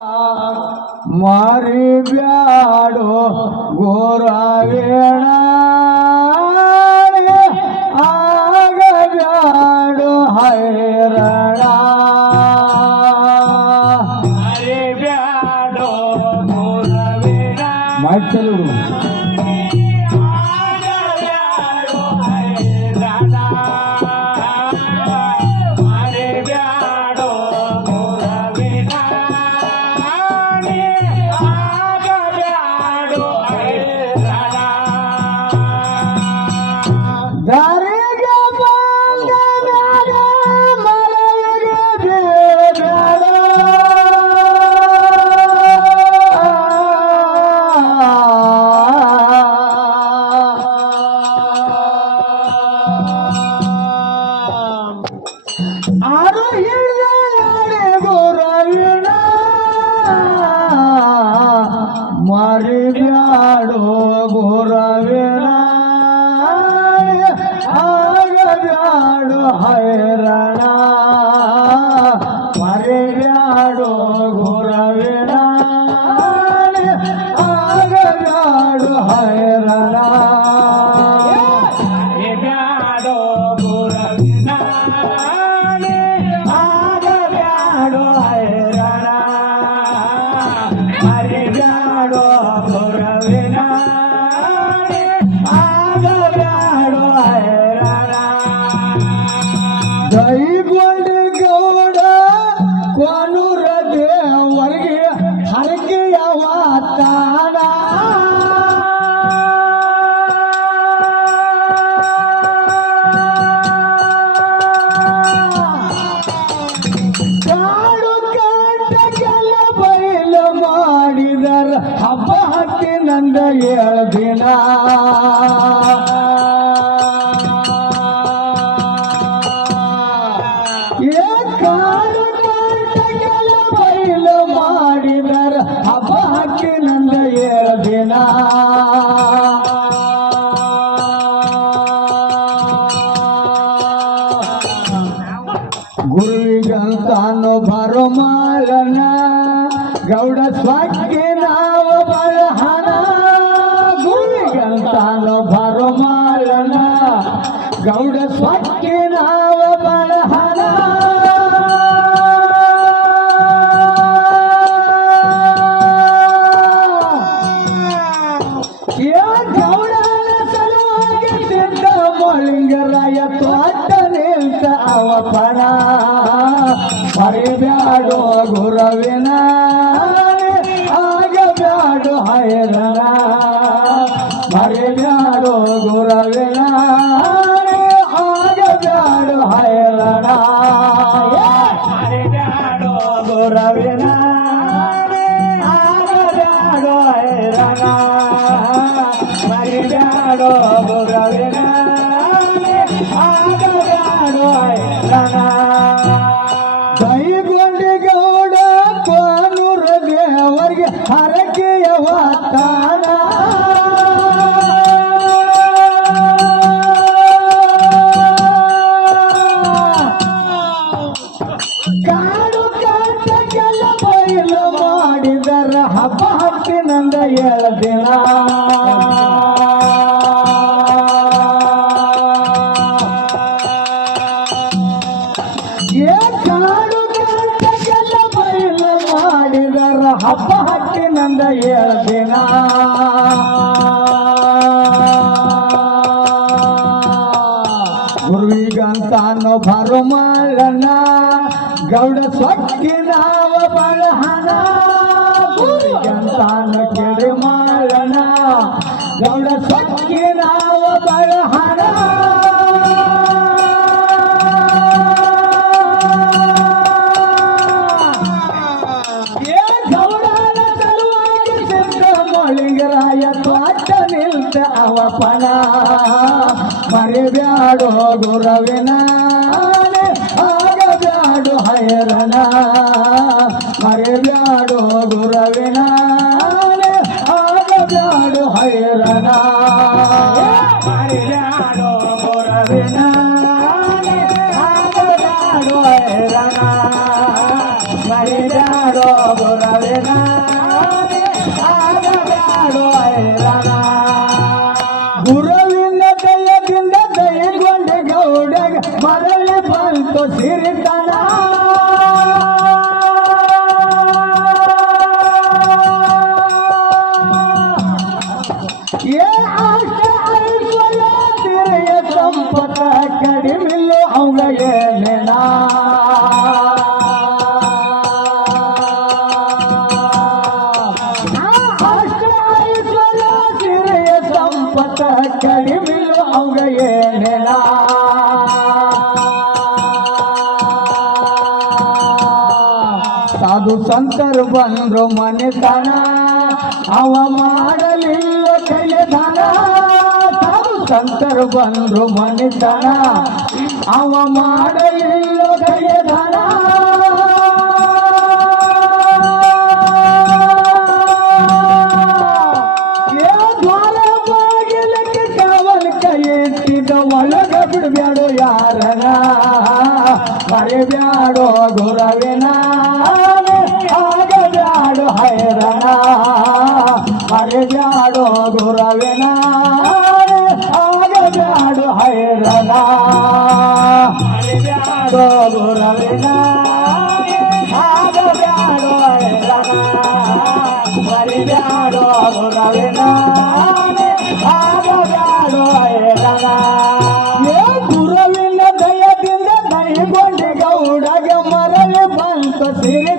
मारी ब्याडो गोरावेण आग ब्याडो हैरण अरे ब्याडो गोरावेण चलू मारी ब्याडो गोरावेण आग ब्याडो हैरण मारी ब्याडो गोरावेण आग ब्याडो हैरण ब्याडो गोरावेण आग ब्याडो हैरण अरे ब्याडो गोरावेण आग ब्याडो हैरण ದೈಗೊಂಡ ಗೌಡ ಕೊನೂರ ದೇವರಿಗೆ ಹರಕೆಯವ ತಾನ ಕಾಡು ಕಾಟಕ್ಕೆಲ್ಲ ಬಯಲು ಮಾಡಿದರ ಹಬ್ಬ ಹತ್ತಿ ನಂದ 7 ದಿನ ಕಾಡು ಕಾಟಕ್ಕೆಲ್ಲ ಬಯಲು ಮಾಡಿದರ ಹಬ್ಬ ಹತ್ತಿ ನಂದ 7 ದಿನ ಗುರುವಿಗಂತಾನು ಬರೋ ಮಾಲನ ಗೌಡ ಸ್ವಕ್ಕೆ ನಾವು ಬರಹನ ಗುರುವಿಗಂತಾನು ಬರೋ ಮಾಲನ ಗೌಡ ಸ್ವಕ್ಕೆ ನಾವು ಬರಹನ ಗೌಡನ ಸಲುವಾಗಿ ಸಿದ್ಧ ಮೊಳಿಂಗರಾಯ ತೋಟ ನಿಂತ ಅವಪಣ ಮರಿಬ್ಯಾಡೋ ಗುರವಿನ ಆಗ ಬ್ಯಾಡೋ हैरण ಮರಿಬ್ಯಾಡೋ ಗುರವಿನ ಆಗ ಬ್ಯಾಡೋ हैरण ಬ್ಯಾಡೋ ಗುರವಿನ ಆಗ ಬ್ಯಾಡೋ हैरण ಬ್ಯಾಡೋ ಗುರವಿನ ಆಗ ಬ್ಯಾಡೋ हैरण ದೈಗೊಂಡ ಗೌಡ ಕೊನೂರ ದೇವರಿಗೆ ಹರಕೆಯವ ತಾನ ಕಾಡು ಕಾಟಕ್ಕೆಲ್ಲ ಬಯಲು ಮಾಡಿದರ ಹಬ್ಬ ಹತ್ತಿ ನಂದ 7 ದಿನ ಕಾಡು ಕಾಟಕ್ಕೆಲ್ಲ ಬಯಲು ಮಾಡಿದರ ಹಬ್ಬ ಹತ್ತಿ ನಂದ 7 ದಿನ ಗುರುವಿಗಂತಾನು ಬರೋ ಮಾಲನ ಗೌಡ ಸ್ವಕ್ಕೆ ನಾವ ಬರಹನ ಗುರುವಿಗಂತಾನು ಕೆಡೆ ಮಾಲನ ಗೌಡ ಸ್ವಕ್ಕೆ ನಾವ ಬರಹನ ಗೌಡನ ಸಲುವಾಗಿ ಸಿದ್ಧ ಮೊಳಿಂಗರಾಯ ತೋಟ ನಿಂತ ಅವಪಣ ಮರಿಬ್ಯಾಡೋ ಗುರವಿನ ಆಗ ಬ್ಯಾಡೋ हैरण ಮರಿಬ್ಯಾಡೋ ಗುರವಿನ ಆಗ ಬ್ಯಾಡೋ हैरण ಬ್ಯಾಡೋ ಗುರವಿನ ಆಗ ಬ್ಯಾಡೋ हैरण ಬ್ಯಾಡೋ ಗುರವಿನ ಗುರವಿನ ಆಗಬ್ಯಾಡೋ ಹೈರಾಣ ಗುರುವಿನ ದಯದಿಂದ ದಯಗೊಂಡ ಗೌಡಗ ಮರಳಿ ಬಂತು ಸಿರಿತನ ಏ ಆಸೆ ಐಶ್ವರ್ಯ ತಿರೆಯ ಸಂಪತ್ತ ಕಡಿಮಿಲ್ಲು ಅವಂಗ ಏನೇನ ಆಸೆ ಐಶ್ವರ್ಯ ತಿರೆಯ ಸಂಪತ್ತ ಕಡಿಮಿಲ್ಲು ಅವಂಗ ಏನೇನ ಸಾಧು ಸಂತರು ಬಂದ್ರು ಮನೆತನ ಅವ ಮಾಡಲಿಲ್ಲ ಕೈದಾನ ಸಾಧು ಸಂತರು ಬಂದ್ರು ಮನೆತನ ಅವ ಮಾಡಲಿಲ್ಲ ಕೈದಾನ ಏ ದ್ವಾರ ಬಾಗಿಲಕ್ಕೆ ಕಾವಲ್ ಕೈ ಎತ್ತಿದ ಒಳಗ ಬಿಡಬ್ಯಾಡೋ ಯಾರನ ಮರೆಬ್ಯಾಡೋ ಗುರವಿನ ಆಗಬ್ಯಾಡೋ ಹೈರಾಣ ಮರೆಬ್ಯಾಡೋ ಗುರವಿನ ಆಗಬ್ಯಾಡೋ ಹೈರಾಣ ಬ್ಯಾಡೋ ಗುರವಿನ ಆಗಬ್ಯಾಡೋ ಹೈರಾಣ ಬ್ಯಾಡೋ ಗುರವಿನ ಆಗಬ್ಯಾಡೋ ಹೈರಾಣ ಏ ಗುರುವಿನ ದಯದಿಂದ ದಯಗೊಂಡ ಗೌಡಗೆ ಮರಳಿ ಬಂತ ಸಿರಿ